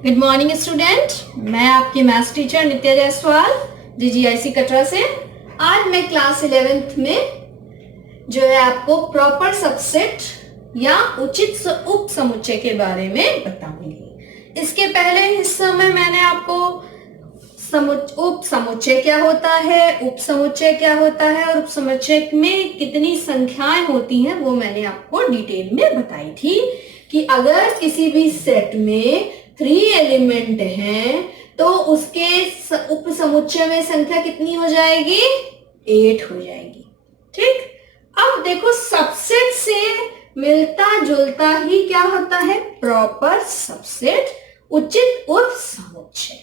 Good morning student. मैं आपकी maths teacher नित्या Jaiswal DGIC Katra से। आज मैं क्लास 11th में जो है आपको प्रॉपर सबसेट या उचित उप समुच्चय के बारे में बताऊंगी। इसके पहले हिस्से में मैंने आपको उप समुच्चय क्या होता है, उप समुच्चय क्या होता है और उप समुच्चय में कितनी संख्याएं होती हैं वो मैंने आपको डिटेल में बताई थी कि अगर किसी भी सेट में 3 एलिमेंट हैं तो उसके उप समुच्चय में संख्या कितनी हो जाएगी? 8 हो जाएगी। ठीक, अब देखो सबसेट से मिलता जुलता ही क्या होता है? प्रॉपर सबसेट, उचित उप समुच्चय।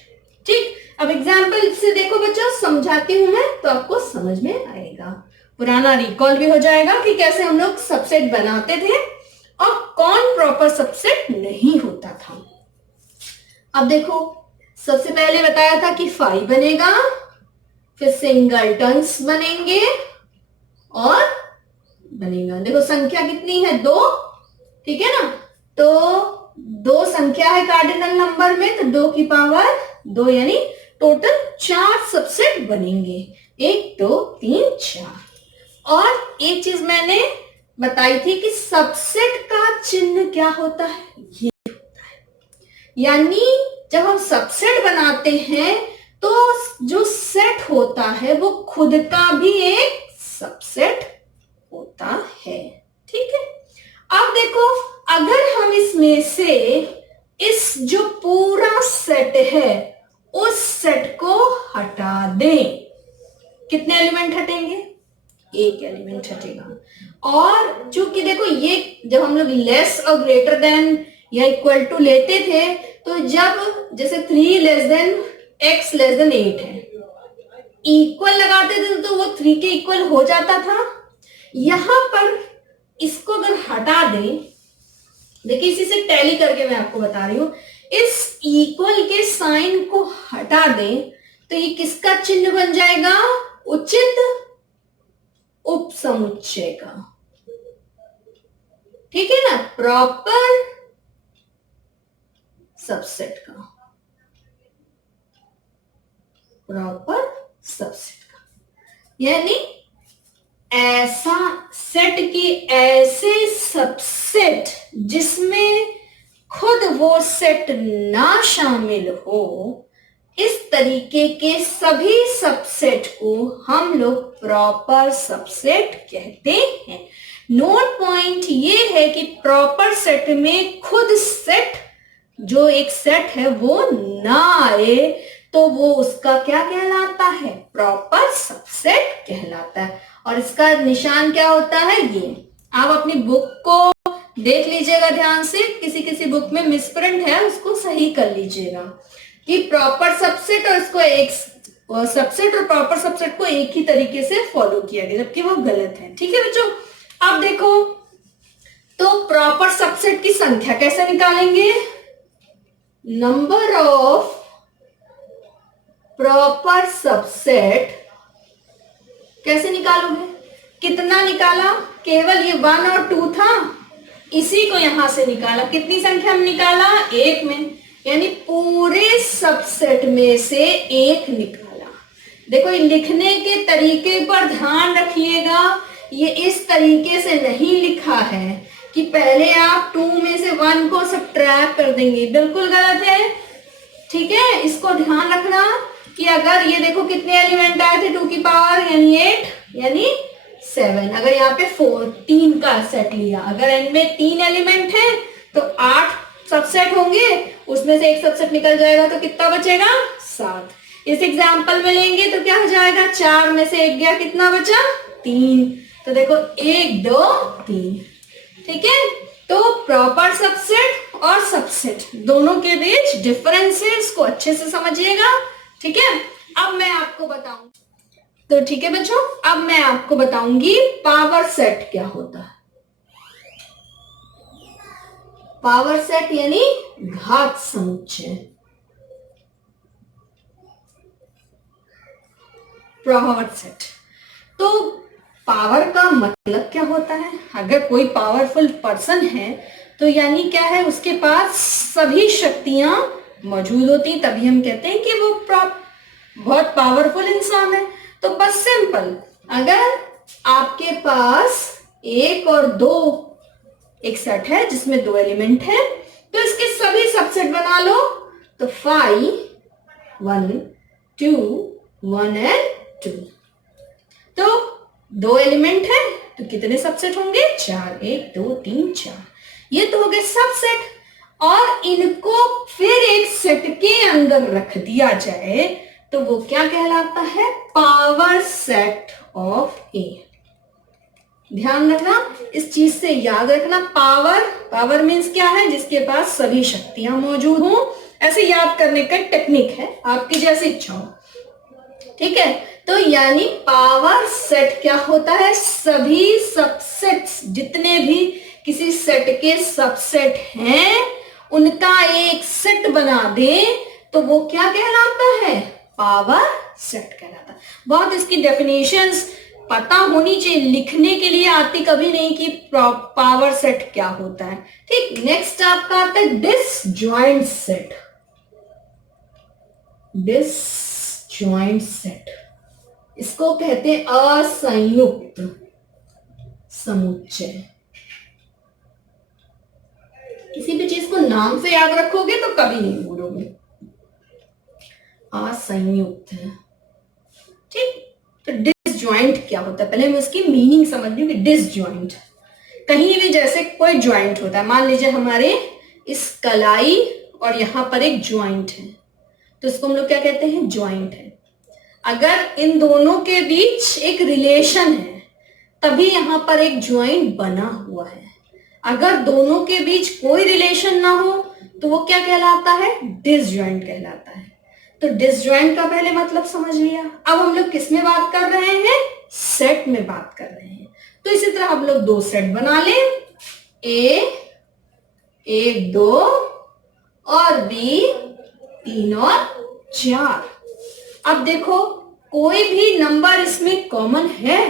ठीक, अब एग्जाम्पल से देखो बच्चों, समझाती हूं मैं तो आपको समझ में आएगा, पुराना रिकॉल भी हो जाएगा कि कैसे हम लोग सबसेट बनाते थे और कौन प्रॉपर सबसेट नहीं होता था। अब देखो, सबसे पहले बताया था कि 5 बनेगा, फिर सिंगलटन्स बनेंगे और बनेगा, देखो संख्या कितनी है? 2। ठीक है ना, तो 2 संख्या है कार्डिनल नंबर में, तो 2 की पावर 2 यानी टोटल 4 सबसेट बनेंगे। 1 2 3 4। और एक चीज मैंने बताई थी कि सबसेट का चिन्ह क्या होता है? ये होता है, यानी जब हम सबसेट बनाते हैं तो जो सेट होता है वो खुद का भी एक सबसेट होता है। ठीक है, अब देखो, अगर हम इसमें से इस जो पूरा सेट है उस सेट को हटा दें, कितने एलिमेंट हटेंगे? 1 एलिमेंट हटेगा। और चूंकि देखो ये जब हम लोग लेस और ग्रेटर देन या इक्वल टू लेते थे तो जब जैसे 3 less than x less than 8 है, इक्वल लगाते थे तो वो 3 के इक्वल हो जाता था। यहां पर इसको अगर हटा दें, देखिए इसी से टैली करके मैं आपको बता रही हूं, इस इक्वल के साइन को हटा दें तो ये किसका चिन्ह बन जाएगा? उचित उप समुच्चय का। ठीक है ना, प्रॉपर सबसेट का, प्रॉपर सबसेट का, यानी ऐसा सेट की ऐसे सबसेट जिसमें खुद वो सेट ना शामिल हो, इस तरीके के सभी सबसेट को हम लोग प्रॉपर सबसेट कहते हैं। नोट पॉइंट ये है कि प्रॉपर सेट में खुद सेट जो एक सेट है वो ना आए तो वो उसका क्या कहलाता है? प्रॉपर सबसेट कहलाता है। और इसका निशान क्या होता है? ये आप अपनी बुक को देख लीजिएगा ध्यान से, किसी किसी बुक में मिसप्रिंट है उसको सही कर लीजिएगा कि प्रॉपर सबसेट और इसको एक सबसेट और प्रॉपर सबसेट को एक ही तरीके से फॉलो किया गया, जबकि वो गलत है। ठीक है बच्चों, अब देखो तो प्रॉपर सबसेट की संख्या कैसे निकालेंगे? नंबर ऑफ प्रॉपर सबसेट कैसे निकालोगे? कितना निकाला? केवल ये 1 और 2 था, इसी को यहां से निकाला। कितनी संख्या में निकाला? 1 में, यानी पूरे सबसेट में से 1 निकाला। देखो लिखने के तरीके पर ध्यान रखिएगा, ये इस तरीके से नहीं लिखा है कि पहले आप 2 में से 1 को सब्ट्रैक्ट कर देंगे, बिल्कुल गलत है। ठीक है, इसको ध्यान रखना कि अगर ये देखो कितने एलिमेंट आए थे 2 की पावर यानी 8 यानी 7, अगर यहाँ पे 14 का सेट लिया, अगर इनमें 3 एलिमेंट है तो 8 सबसेट होंगे, उसमें से एक सबसेट निकल जाएगा तो कितना बचेगा? 7। इस एग्जाम्पल में लेंगे तो क्या हो जाएगा? 4 में से 1 गया, कितना बचा? 3। तो देखो 1 2 3। ठीक है, तो प्रॉपर सबसेट और सबसेट दोनों के बीच डिफरेंसेस को अच्छे से समझिएगा। ठीक है, अब मैं आपको बताऊं तो ठीक है बच्चों, अब मैं आपको बताऊंगी पावर सेट क्या होता है। पावर सेट यानी घात समुच्चय। पावर सेट, तो पावर का मतलब क्या होता है? अगर कोई पावरफुल पर्सन है तो यानी क्या है? उसके पास सभी शक्तियां मौजूद होती तभी हम कहते हैं कि वो बहुत पावरफुल इंसान है। तो बस सिंपल, अगर आपके पास एक और दो एक सेट है जिसमें दो एलिमेंट है तो इसके सभी सबसेट बना लो। तो 5 1 2 1 एंड 2। तो दो एलिमेंट है तो कितने सबसेट होंगे? 4। 1 2 3 4। ये तो हो गए सबसेट। और इनको फिर एक सेट के अंदर रख दिया जाए तो वो क्या कहलाता है? पावर सेट ऑफ ए। ध्यान रखना, इस चीज से याद रखना, पावर मीन्स क्या है? जिसके पास सभी शक्तियां मौजूद हों। ऐसे याद करने का टेक्निक है, आपकी जैसी इच्छा हो। ठीक है, तो यानी पावर सेट क्या होता है? सभी सबसेट्स, जितने भी किसी सेट के सबसेट हैं उनका एक सेट बना दे तो वो क्या कहलाता है? पावर सेट कहलाता है। बहुत इसकी डेफिनेशंस पता होनी चाहिए, लिखने के लिए आती कभी नहीं कि पावर सेट क्या होता है। ठीक, नेक्स्ट आपका आता है डिसजॉइंट सेट। डिसजॉइंट सेट, इसको कहते हैं असंयुक्त समुच्चय। किसी भी चीज को नाम से याद रखोगे तो कभी नहीं भूलोगे। असंयुक्त है। ठीक, तो डिसजॉइंट क्या होता है? पहले मैं उसकी मीनिंग समझ लूं कि डिसजॉइंट कहीं भी जैसे कोई ज्वाइंट होता है। मान लीजिए हमारे इस कलाई और यहां पर एक ज्वाइंट है तो इसको हम लोग क्या कहते हैं? ज्वाइंट है। अगर इन दोनों के बीच एक रिलेशन है तभी यहां पर एक ज्वाइंट बना हुआ है। अगर दोनों के बीच कोई रिलेशन ना हो तो वो क्या कहलाता है? डिसजॉइंट कहलाता है। तो डिसजॉइंट का पहले मतलब समझ लिया। अब हम लोग किस में बात कर रहे हैं? सेट में बात कर रहे हैं। तो इसी तरह हम लोग दो सेट बना लें, ए 1 2 और बी 3 और 4। अब देखो कोई भी नंबर इसमें कॉमन है?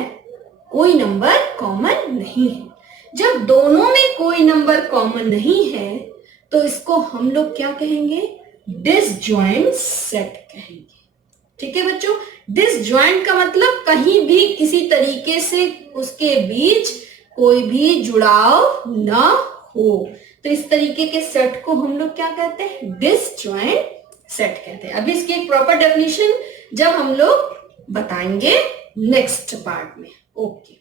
कोई नंबर कॉमन नहीं है। जब दोनों में कोई नंबर कॉमन नहीं है तो इसको हम लोग क्या कहेंगे? डिसजॉइंट सेट कहेंगे। ठीक है बच्चों, डिसजॉइंट का मतलब कहीं भी किसी तरीके से उसके बीच कोई भी जुड़ाव ना हो। तो इस तरीके के सेट को हम लोग क्या कहते हैं? डिसजॉइंट सेट कहते हैं। अभी इसकी एक प्रॉपर डेफिनेशन जब हम लोग बताएंगे नेक्स्ट पार्ट में। ओके।